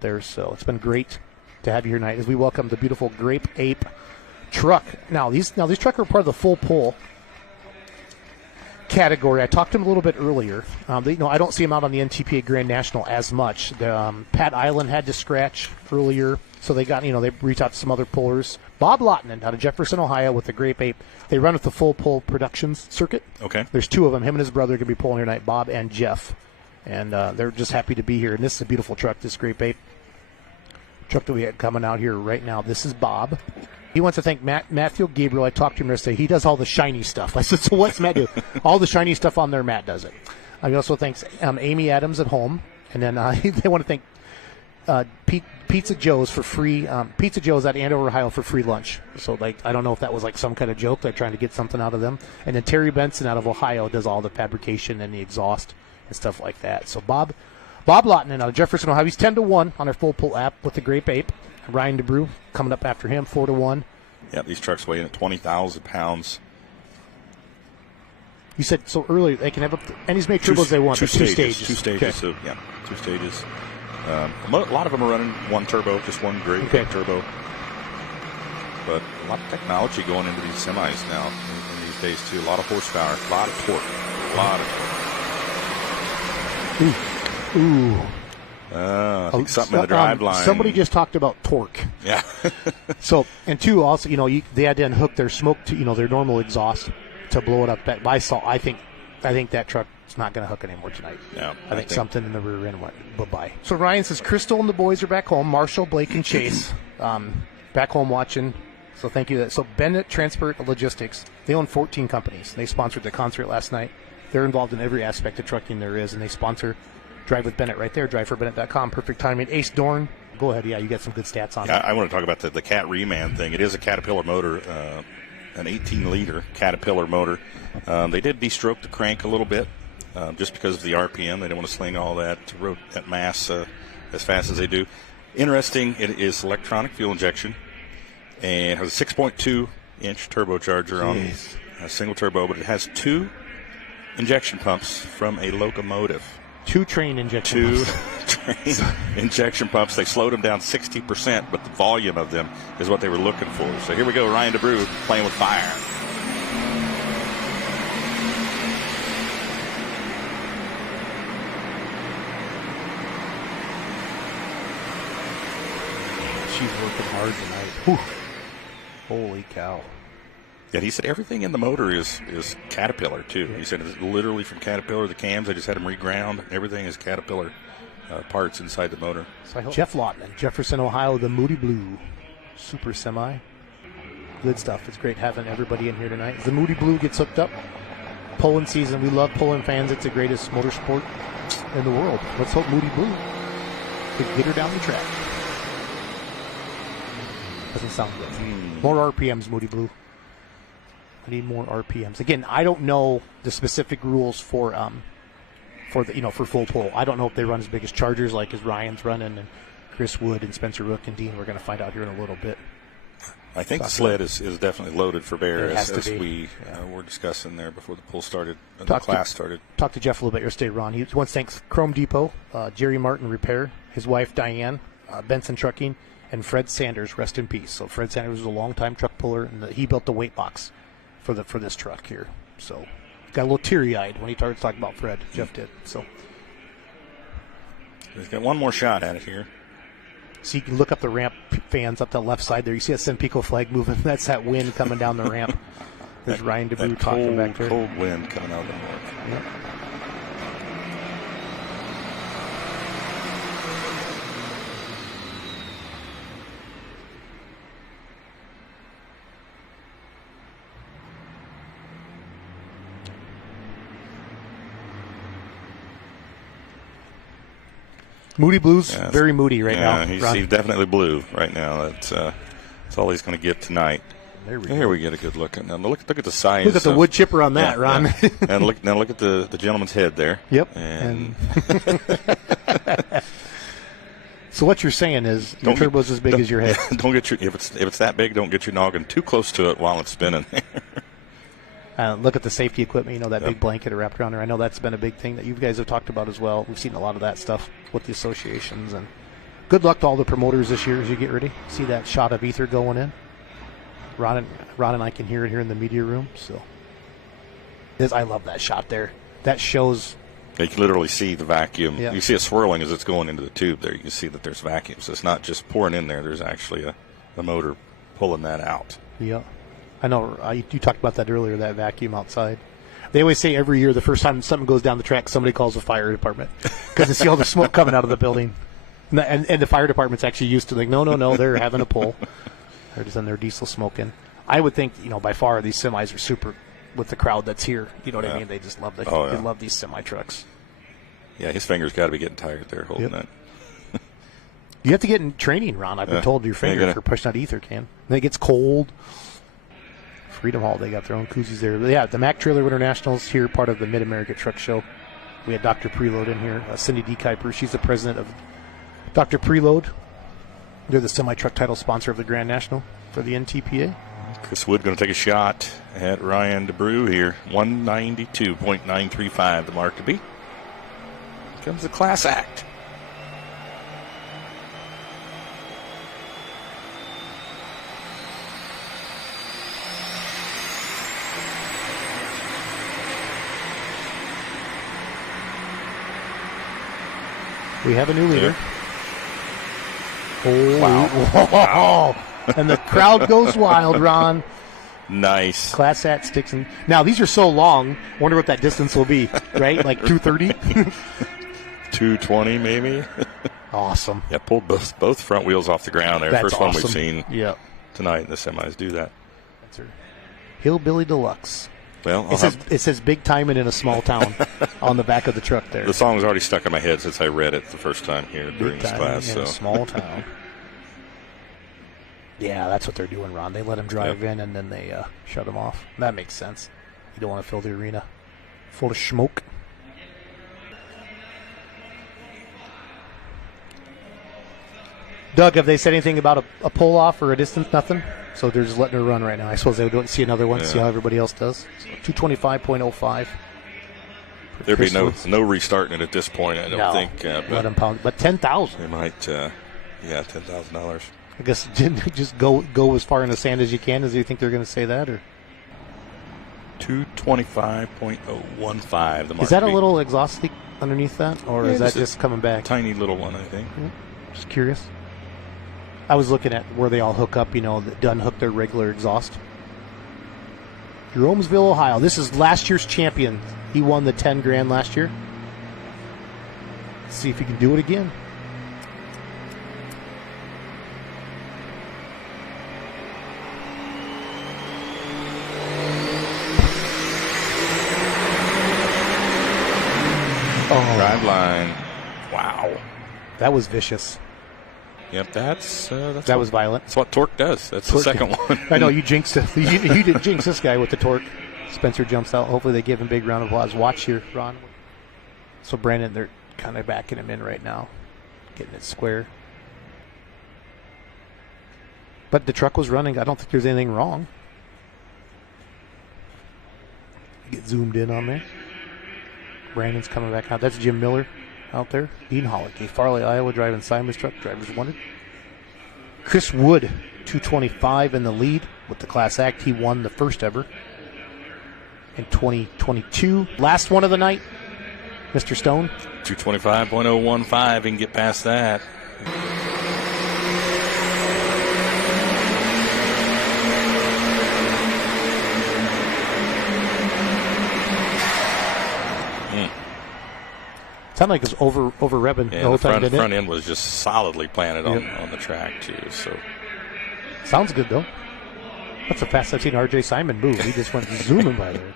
out there. So it's been great to have you here tonight as we welcome the beautiful Grape Ape truck. Now these trucks are part of the full pull category. I talked to him a little bit earlier. I don't see him out on the NTPA Grand National as much. Pat Island had to scratch earlier, so they got, they reached out to some other pullers. Bob Lottinen out of Jefferson, Ohio with the Grape Ape. They run with the full pull productions circuit. Okay. There's two of them. Him and his brother are going to be pulling here tonight, Bob and Jeff. And they're just happy to be here. And this is a beautiful truck, this Grape Ape truck that we had coming out here right now. This is Bob. He wants to thank Matthew Gabriel. I talked to him yesterday. He does all the shiny stuff. I said, so what's Matt do? All the shiny stuff on there, Matt does it. He also thanks Amy Adams at home. And then they want to thank Pizza Joe's for free. Pizza Joe's at Andover, Ohio for free lunch. So, I don't know if that was some kind of joke. They're trying to get something out of them. And then Terry Benson out of Ohio does all the fabrication and the exhaust and stuff like that. So, Bob Lottinen out of Jefferson, Ohio. He's 10-1 on our full pull app with the Grape Ape. Ryan DeBrew coming up after him, 4-1. Yeah, these trucks weigh in at 20,000 pounds. You said so earlier they can have and he's made turbos they want. Two stages. Okay. So, yeah, 2 stages. A lot of them are running one turbo, just one Grape turbo. But a lot of technology going into these semis now in these days, too. A lot of horsepower, a lot of torque, a lot of Ooh. I think something in the drive line. Somebody just talked about torque. Yeah. So, and two, also, they had to unhook their smoke to, their normal exhaust to blow it up. That by salt, I think that truck's not going to hook anymore tonight. Yeah. I think something in the rear end went bye-bye. So Ryan says Crystal and the boys are back home. Marshall, Blake, and Chase back home watching. So thank you. So Bennett Transport Logistics, they own 14 companies. They sponsored the concert last night. They're involved in every aspect of trucking there is, and they sponsor Drive with Bennett right there, driveforbennett.com. Perfect timing. Ace Dorn, go ahead. Yeah, you got some good stats on it. I want to talk about the Cat Reman thing. It is a Caterpillar motor, an 18-liter Caterpillar motor. They did de-stroke the crank a little bit just because of the RPM. They didn't want to sling all that mass as fast as they do. Interesting, it is electronic fuel injection and has a 6.2-inch turbocharger on a single turbo, but it has 2 injection pumps from a locomotive. 2 train injection pumps. They slowed them down 60%, but the volume of them is what they were looking for. So here we go, Ryan DeBrew playing with fire. She's working hard tonight. Whew. Holy cow. Yeah, he said everything in the motor is Caterpillar, too. Yeah. He said it's literally from Caterpillar. The cams, they just had them reground. Everything is Caterpillar parts inside the motor. So Jeff Lottinen, Jefferson, Ohio, the Moody Blue Super Semi. Good stuff. It's great having everybody in here tonight. As the Moody Blue gets hooked up, pulling season. We love pulling fans. It's the greatest motorsport in the world. Let's hope Moody Blue can get her down the track. Doesn't sound good. More RPMs, Moody Blue. I need more RPMs. Again, I don't know the specific rules for for full pull. I don't know if they run as big as Chargers like as Ryan's running and Chris Wood and Spencer Rook and Dean. We're going to find out here in a little bit. I think the sled is definitely loaded for bear as we were discussing there before the pull started, the class started. Talked to Jeff a little bit yesterday, Ron. He wants to thank Chrome Depot, Jerry Martin Repair, his wife Diane, Benson Trucking, and Fred Sanders, rest in peace. So Fred Sanders was a longtime truck puller, and he built the weight box for this truck here. So got a little teary-eyed when he started talking about Fred. Jeff did. So he's got one more shot at it here. So you can look up the ramp fans up the left side there. You see that Sempico flag moving. That's that wind coming down the ramp. There's Ryan DeBrew talking back there. Cold wind coming out of the north. Yep. Moody Blues, very moody right now. He's definitely blue right now. That's all he's going to get tonight. There we get a good look at now. Look at the size. Look at the wood chipper on that, Ron. Yeah. And look at the gentleman's head there. Yep. And so what you're saying is your turbo's as big as your head. Don't get if it's that big, don't get your noggin too close to it while it's spinning. Look at the safety equipment, that big blanket wrapped around there. I know that's been a big thing that you guys have talked about as well. We've seen a lot of that stuff with the associations and Good luck to all the promoters this year as you get ready. See that shot of ether going in? Ron and I can hear it here in the media room. So I love that shot there. That shows. You can literally see the vacuum. Yeah. You see it swirling as it's going into the tube there. You can see that there's vacuum. So it's not just pouring in there. There's actually a motor pulling that out. Yeah. I know. You talked about that earlier, that vacuum outside. They always say every year the first time something goes down the track, somebody calls the fire department because they see all the smoke coming out of the building. And the fire department's actually used to no, they're having a pull. They're just in their diesel smoking. I would think, by far these semis are super with the crowd that's here. You know what I mean? They just love they love these semi trucks. Yeah, his fingers got to be getting tired there holding that. You have to get in training, Ron. I've been told your fingers for pushing that ether can. And it gets cold. Freedom Hall, they got their own koozies there. But yeah, the Mack Trailer Internationals here, part of the Mid-America Truck Show. We had Dr. Preload in here, Cindy D. Kuiper. She's the president of Dr. Preload. They're the semi-truck title sponsor of the Grand National for the NTPA. Chris Wood going to take a shot at Ryan DeBrew here. 192.935 the mark to beat. Here comes the class act. We have a new leader. Yeah. Oh, wow. And the crowd goes wild, Ron. Nice. Class Act sticks in. Now, these are so long. I wonder what that distance will be, right? Like 230? 220 maybe. Awesome. Yeah, pulled both front wheels off the ground there. That's First awesome. one we've seen Yep. tonight in the semis do that. That's her. Hillbilly Deluxe. Well, it says big timing in a small town on the back of the truck there. The song's already stuck in my head since I read it the first time here during Big this class. in a small town. Yeah, that's what they're doing, Ron. They let him drive in and then they shut him off. That makes sense. You don't want to fill the arena full of smoke. Doug, have they said anything about a pull-off or a distance? Nothing? So they're just letting her run right now. I suppose they would see another one, see how everybody else does. 225.05. There'd be no restarting it at this point, I don't think. Let them pound. But $10,000. They might, $10,000. I guess just go as far in the sand as you can. Do you think they're going to say that? Or 225.015. The mark is that a little exhaust leak underneath that? Or is that just coming back? Tiny little one, I think. Just curious. I was looking at where they all hook up, that unhook their regular exhaust. Jeromesville, Ohio. This is last year's champion. He won the $10,000 last year. Let's see if he can do it again. Oh. Drive line. Wow. That was vicious. Yep, that was violent. That's what torque does. That's torque. The second one. I know, you jinxed it. You did jinx this guy with the torque. Spencer jumps out. Hopefully they give him a big round of applause. Watch here, Ron. So Brandon, they're kind of backing him in right now. Getting it square. But the truck was running. I don't think there's anything wrong. Get zoomed in on there. Brandon's coming back out. That's Jim Miller out there. Dean Holliday, Farley, Iowa, driving Simon's truck. Drivers wanted. Chris Wood, 225 in the lead with the Class Act. He won the first ever in 2022. Last one of the night, Mr. Stone. 225.015. He can get past that. Sounded like it was over revving the whole time, didn't it? The front end was just solidly planted on the track, too. So sounds good, though. That's the fastest I've seen R.J. Simon move. He just went zooming by there.